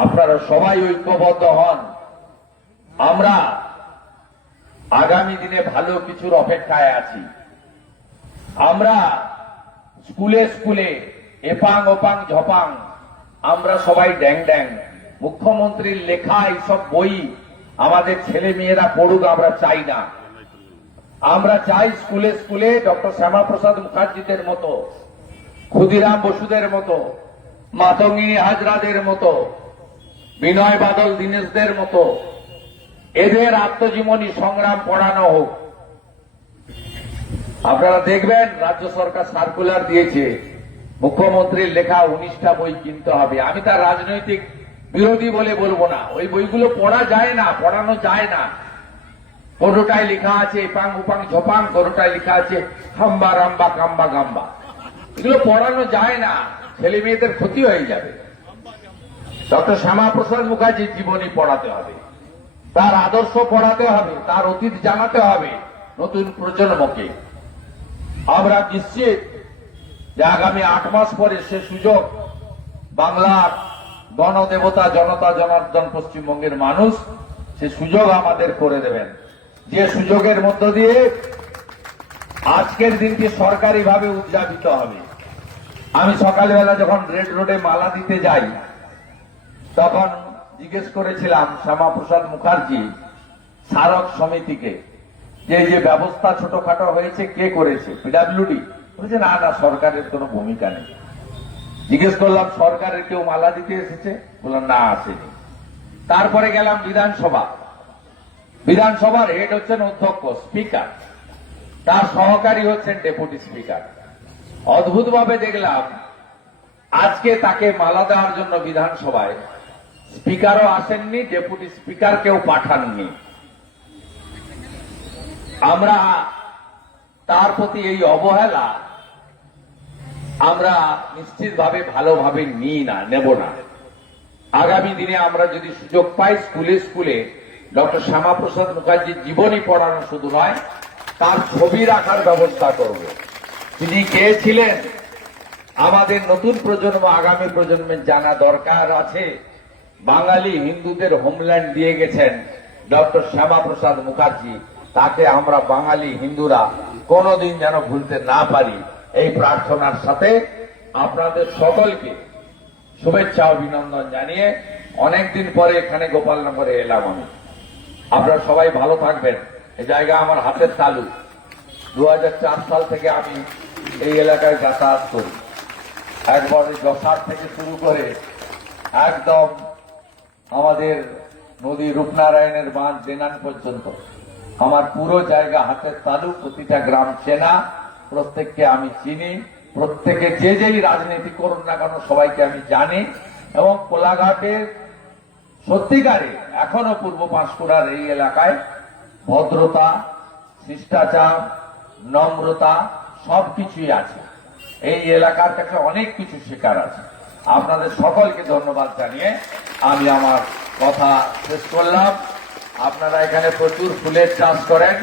আপনারা সবাই ঐক্যবদ্ধ হন। আমরা আগামী দিনে ভালো কিছুর অপেক্ষায় আছি। আমরা স্কুলে স্কুলে এপাং ওপাং ঝপাং আমরা সবাই ড্যাং ড্যাং। মুখ্যমন্ত্রীর লেখা এইসব বই আমাদের ছেলে মেয়েরা পড়ুক আমরা চাই না। আমরা চাই স্কুলে স্কুলে ডক্টর শ্যামাপ্রসাদ মুখার্জিদের মতো, ক্ষুদিরাম বসুদের মতো, মাতঙ্গিনী হাজরাদের মতো, বিনয় বাদল দীনেশদের মতো এদের আত্মজীবনী সংগ্রাম পড়ানো হোক। আপনারা দেখবেন রাজ্য সরকার সার্কুলার দিয়েছে, মুখ্যমন্ত্রীর লেখা 19টা বই কিনতে হবে। আমি তার রাজনৈতিক বিরোধী বলে বলবো না, ওই বইগুলো পড়া যায় না, পড়ানো যায় না। কোনোটায় লেখা আছে এপাং উপাং ঝপাং, কোনোটায় লেখা আছে হাম্বা রাম্বা কাম্বা গাম্বা। এগুলো পড়ানো যায় না, ছেলে মেয়েদের ক্ষতি হয়ে যাবে। ডক্টর শ্যামাপ্রসাদ মুখার্জির জীবনী পড়াতে হবে, তার আদর্শ পড়াতে হবে, তার অতীত জানাতে হবে নতুন প্রজন্মকে। আমরা নিশ্চিত যে আগামী 8 মাস পরে সে সুযোগ বাংলার গণদেবতা জনতা জনার্দন পশ্চিমবঙ্গের মানুষ সে সুযোগ আমাদের করে দেবেন, যে সুযোগের মধ্য দিয়ে আজকের দিনটি সরকারিভাবে উদযাপিত হবে। আমি সকালবেলা যখন রেড রোডে মালা দিতে যাই তখন জিজ্ঞেস করেছিলাম শ্যামাপ্রসাদ মুখার্জি স্মারক সমিতিকে যে যে ব্যবস্থা ছোটখাটো হয়েছে কে করেছে, পিডব্লিউডি? বলেছে না না, সরকারের কোনো ভূমিকা নেই। জিজ্ঞেস করলাম সরকারের কেউ মালা দিতে এসেছে? বললাম না, আসেনি। তারপরে গেলাম বিধানসভা, বিধানসভার হেড হচ্ছেন অধ্যক্ষ স্পিকার, তার সহকারী হচ্ছেন ডেপুটি স্পিকার। অদ্ভুতভাবে দেখলাম আজকে তাকে মালা দেওয়ার জন্য বিধানসভায় স্পিকারও আসেননি, ডেপুটি স্পিকার কেউ পাঠাননি। আমরা তার প্রতি এই অবহেলা আমরা নিশ্চিতভাবে ভালোভাবে নেব না। আগামী দিনে আমরা যদি সুযোগ পাই স্কুলে স্কুলে ডক্টর শ্যামাপ্রসাদ মুখার্জির জীবনী পড়ানো শুধু নয়, তার ছবি রাখার ব্যবস্থা করব। তিনি কে ছিলেন আমাদের নতুন প্রজন্ম, আগামী প্রজন্মের জানা দরকার আছে। বাঙালি হিন্দুদের হোমল্যান্ড দিয়ে গেছেন ডক্টর শ্যামাপ্রসাদ মুখার্জি, তাকে আমরা বাঙালি হিন্দুরা কোনোদিন যেন ভুলতে না পারি। এই প্রার্থনার সাথে আপনাদের সকলকে শুভেচ্ছা অভিনন্দন জানিয়ে অনেকদিন পরে এখানে গোপালনগরে এলাম আমি। আপনারা সবাই ভালো থাকবেন। এই জায়গা আমার হাতের তালু। 2004 সাল থেকে আমি এই এলাকায় যাতায়াত করি। একবার যশার থেকে শুরু করে একদম আমাদের নদী রূপনারায়ণের বাঁধ দেনান পর্যন্ত আমার পুরো জায়গা হাতের তালু। প্রতিটা গ্রাম চেনা, প্রত্যেককে আমি চিনি, প্রত্যেকে যে যেই রাজনীতি করুন না কেন সবাইকে আমি জানি। এবং কোলাঘাটের সত্যিকারে এখনো পূর্ব পাঁশকুড়ার এই এলাকায় ভদ্রতা, শিষ্টাচার, নম্রতা সবকিছুই আছে। এই এলাকার কাছে অনেক কিছু শেখার আছে। আপনাদের সকলকে ধন্যবাদ জানিয়ে আমি আমার কথা শেষ করলাম। আপনারা এখানে প্রচুর ফুলের চাষ করেন।